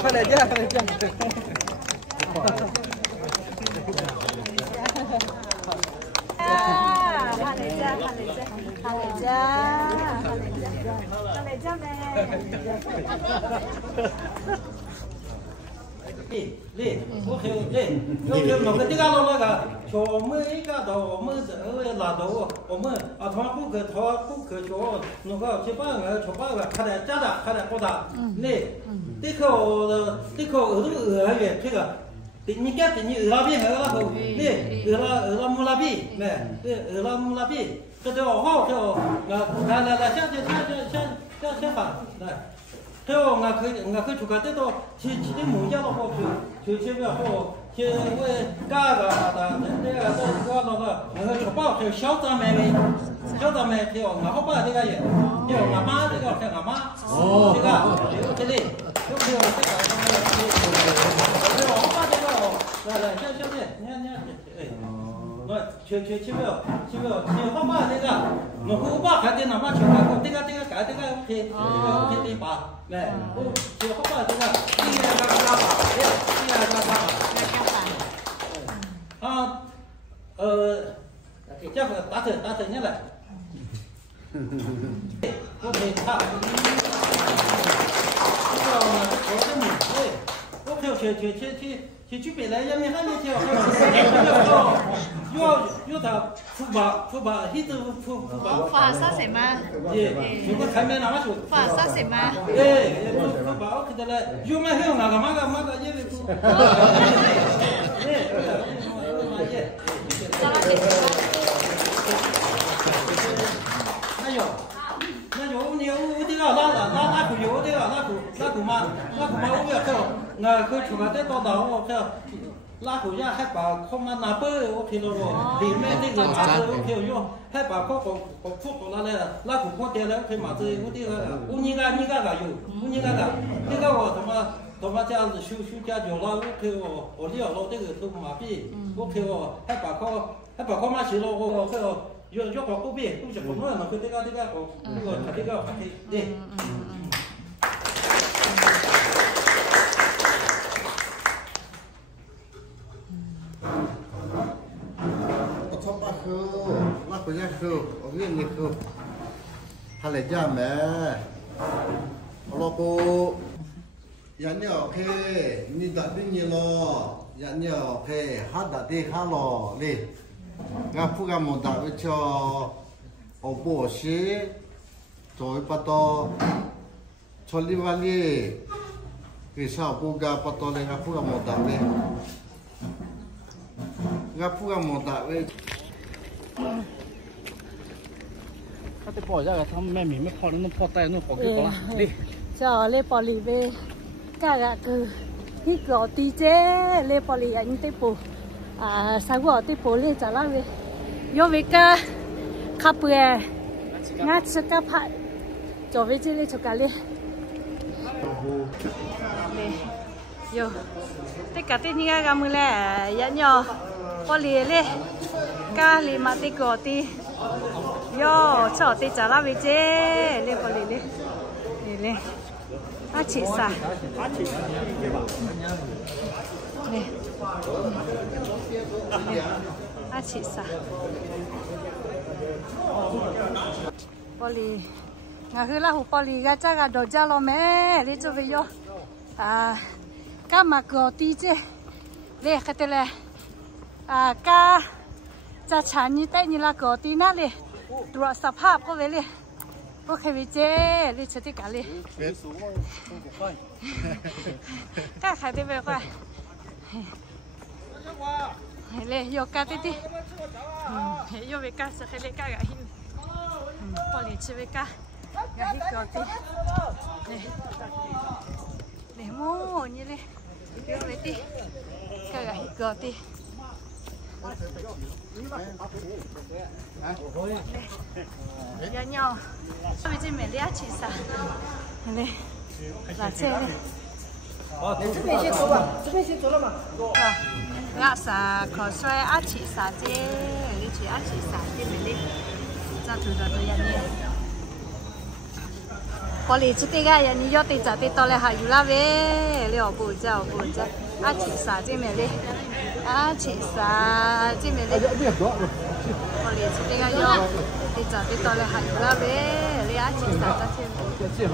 快点叫，快点叫。嘞，我看嘞，我们这个那个，小妹一个到我们这拉到我们啊，他顾客叫那个七八个，他在家长，他在过大，嘞，这个儿童儿园这个。你看，你俄拉比还有那个，对，俄拉穆拉比，来，对，俄拉穆拉比，这叫好叫，来，下法，来，这我可以出个这到去的木匠的好去不要好，去为干个的，那个出包就小张妹，就我好把这个也，就俺妈这个看俺妈，这里，来，小妹，你看，哎，我去不要，好把这个，我好把看的那么去看，这个改这个 OK 的把，来，就好把这个，啊，这个打成你来，OK 好，去举杯来，也没还没跳，要他副把，一直副把。发啥什么？如果看没那么说。发啥什么？副把我看到了，有没有那个也没副。那有，你我这个拉苦油这个拉苦嘛，我不要跳。那可出个这到我看拉口下还把空嘛拿包我看到了，里面那个麻子我看用，还把空拿来拉口空掉了，看麻子我这个你个这个我他妈这样子修家久了，我看我料了这个头麻痹，我看还把空嘛洗了我看要搞后边，不是不弄了，这个对。那回家喝，我给你喝。他来家没？老婆，人家 OK， 你打的你咯，人家 OK， 他打的他咯嘞。俺不敢么打的叫我不是，做不到，做里瓦里，给啥不敢不到嘞，俺不敢么打的。俺不敢么打的。他得保这个，他们没跑的，能跑带，能跑给跑了。对。cho lấy bỏ lì về cả cái hít gạo tí chế lấy bỏ lì anh tiếp bộ sáng gạo tiếp bộ lên trả lại về vô về cả khắp bữa ngắt cho cả phải cho về chơi lên cho cả lên vô tất cả tất nhiên cái mưa này giá nhỏ bỏ lì lên cả lì mà tiếp gạo tí vô cho tiếp trả lại về chơi lên bỏ lì lên lên à chị xả nè à chị xả poly ngà hư là hủ poly gà cha gà đồ cha lo mẹ đi cho về vô cá mà gò tí chứ đi cái tên là cá cha chán như thế như là gò tí nát đi đuổi sập hạp có về đi có khi bị chế đi chơi tất cả đi các khai đi về qua lên vô cá tí tí vô về cá sẽ lên cá gà hin qua liền chơi về cá gà hin gò tí để mua như này vô về tí cá gà hin gò tí giá nhau bây giờ mình lấy chỉ sa này là chơi này这边先走吧，这边先走了嘛。gà sa khó xoay ăn chỉ sa chứ đi chỉ ăn chỉ sa chứ mình đi ra từ từ từ nhà 玻璃出这个呀，你要得找得到了还有那呗，了不着，啊，吃啥这面嘞？啊，吃啥这面嘞？玻璃出这个要得找得到了还有那呗，你啊吃啥这些？